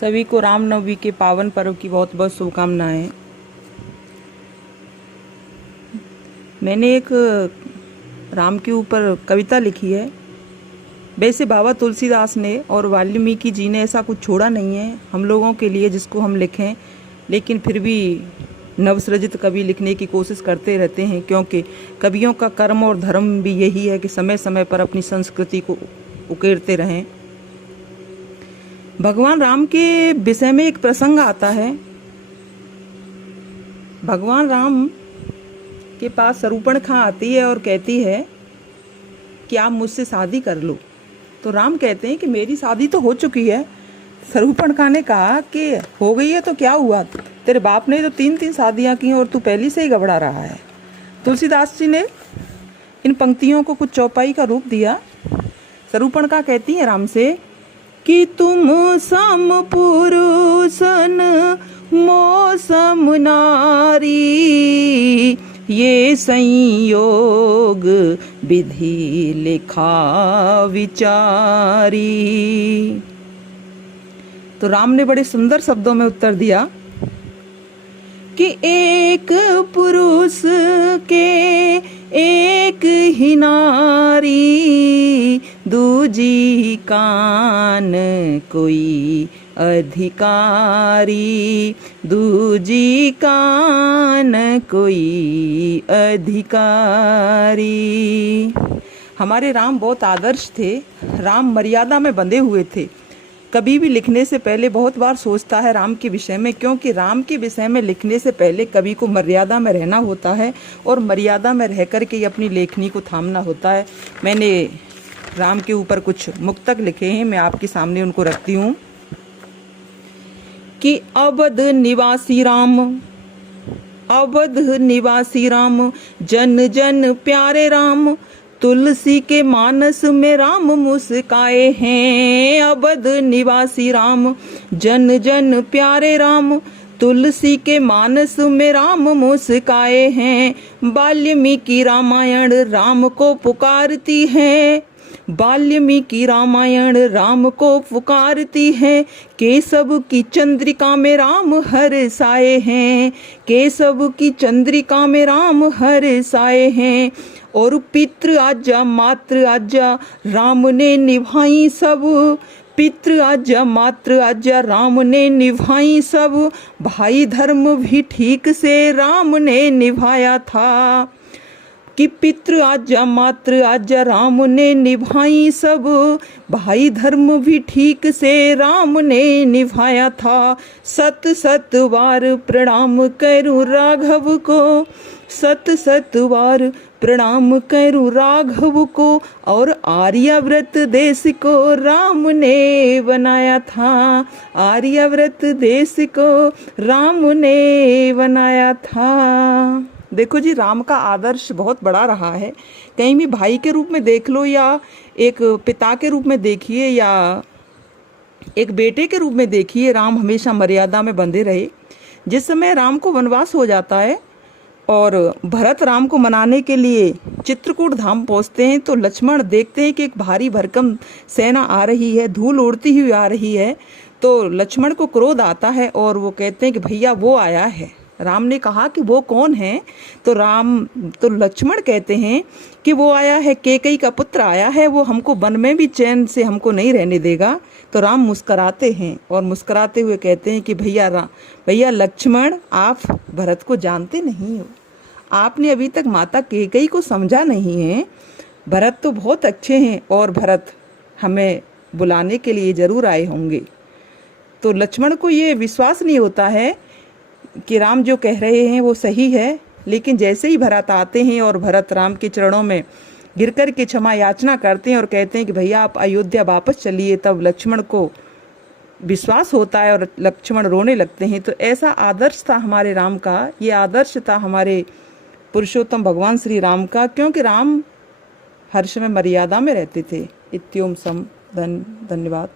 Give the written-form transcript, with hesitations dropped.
सभी को रामनवमी के पावन पर्व की बहुत बहुत शुभकामनाएं। मैंने एक राम के ऊपर कविता लिखी है। वैसे बाबा तुलसीदास ने और वाल्मीकि जी ने ऐसा कुछ छोड़ा नहीं है हम लोगों के लिए जिसको हम लिखें, लेकिन फिर भी नवसृजित कवि लिखने की कोशिश करते रहते हैं, क्योंकि कवियों का कर्म और धर्म भी यही है कि समय समय पर अपनी संस्कृति को उकेरते रहें। भगवान राम के विषय में एक प्रसंग आता है। भगवान राम के पास शरूपणखा आती है और कहती है कि आप मुझसे शादी कर लो। तो राम कहते हैं कि मेरी शादी तो हो चुकी है। शरूपणखा ने कहा कि हो गई है तो क्या हुआ, तेरे बाप ने तो 3 शादियां की और तू पहली से ही घबरा रहा है। तुलसीदास जी ने इन पंक्तियों को कुछ चौपाई का रूप दिया। शरूपणखा कहती है राम से कि तुम सम पुरुषन मौसम नारी, ये संयोग विधि लिखा विचारी। तो राम ने बड़े सुंदर शब्दों में उत्तर दिया कि एक पुरुष के एक ही नारी, दूजी कान कोई अधिकारी, दूजी कान कोई अधिकारी। हमारे राम बहुत आदर्श थे। राम मर्यादा में बंधे हुए थे। कभी भी लिखने से पहले बहुत बार सोचता है राम के विषय में, क्योंकि राम के विषय में लिखने से पहले कवि को मर्यादा में रहना होता है और मर्यादा में रह कर के अपनी लेखनी को थामना होता है। मैंने राम के ऊपर कुछ मुक्तक लिखे हैं, मैं आपके सामने उनको रखती हूँ। कि अवध निवासी राम, अवध निवासी राम, जन जन प्यारे राम, तुलसी के मानस में राम मुस्काए हैं। अवध निवासी राम, जन जन प्यारे राम, तुलसी के मानस में राम मुस्काए हैं। वाल्मीकि रामायण राम को पुकारती है, वाल्मीकि रामायण राम को पुकारती है। केशव की चंद्रिका में राम हर्षाए हैं, केशव की चंद्रिका में राम हर्षाए हैं। और पितृ आज्ञा मातृ आज्ञा राम ने निभाई सब, पितृ आज्ञा मातृ आज्ञा राम ने निभाई सब। भाई धर्म भी ठीक से राम ने निभाया था, कि पितृ आज्ञा मातृ आज्ञा राम ने निभाई सब। भाई धर्म भी ठीक से राम ने निभाया था। सत सत बार प्रणाम करूं राघव को, सत सत बार प्रणाम करूं राघव को। और आर्याव्रत देश को राम ने बनाया था, आर्याव्रत देश को राम ने बनाया था। देखो जी, राम का आदर्श बहुत बड़ा रहा है। कहीं भी भाई के रूप में देख लो, या एक पिता के रूप में देखिए, या एक बेटे के रूप में देखिए, राम हमेशा मर्यादा में बंधे रहे। जिस समय राम को वनवास हो जाता है और भरत राम को मनाने के लिए चित्रकूट धाम पहुंचते हैं, तो लक्ष्मण देखते हैं कि एक भारी भरकम सेना आ रही है, धूल उड़ती हुई आ रही है। तो लक्ष्मण को क्रोध आता है और वो कहते हैं कि भैया वो आया है। राम ने कहा कि वो कौन है? तो लक्ष्मण कहते हैं कि वो आया है, कैकेयी का पुत्र आया है, वो हमको वन में भी चैन से हमको नहीं रहने देगा। तो राम मुस्कराते हैं और मुस्कराते हुए कहते हैं कि भैया लक्ष्मण, आप भरत को जानते नहीं हो, आपने अभी तक माता कैकेयी को समझा नहीं है। भरत तो बहुत अच्छे हैं और भरत हमें बुलाने के लिए जरूर आए होंगे। तो लक्ष्मण को ये विश्वास नहीं होता है कि राम जो कह रहे हैं वो सही है। लेकिन जैसे ही भरत आते हैं और भरत राम के चरणों में गिरकर के क्षमा याचना करते हैं और कहते हैं कि भैया आप अयोध्या वापस चलिए, तब लक्ष्मण को विश्वास होता है और लक्ष्मण रोने लगते हैं। तो ऐसा आदर्श था हमारे राम का, ये आदर्श था हमारे पुरुषोत्तम भगवान श्री राम का, क्योंकि राम हर समय मर्यादा में रहते थे। इत्योम सम धन्यवाद।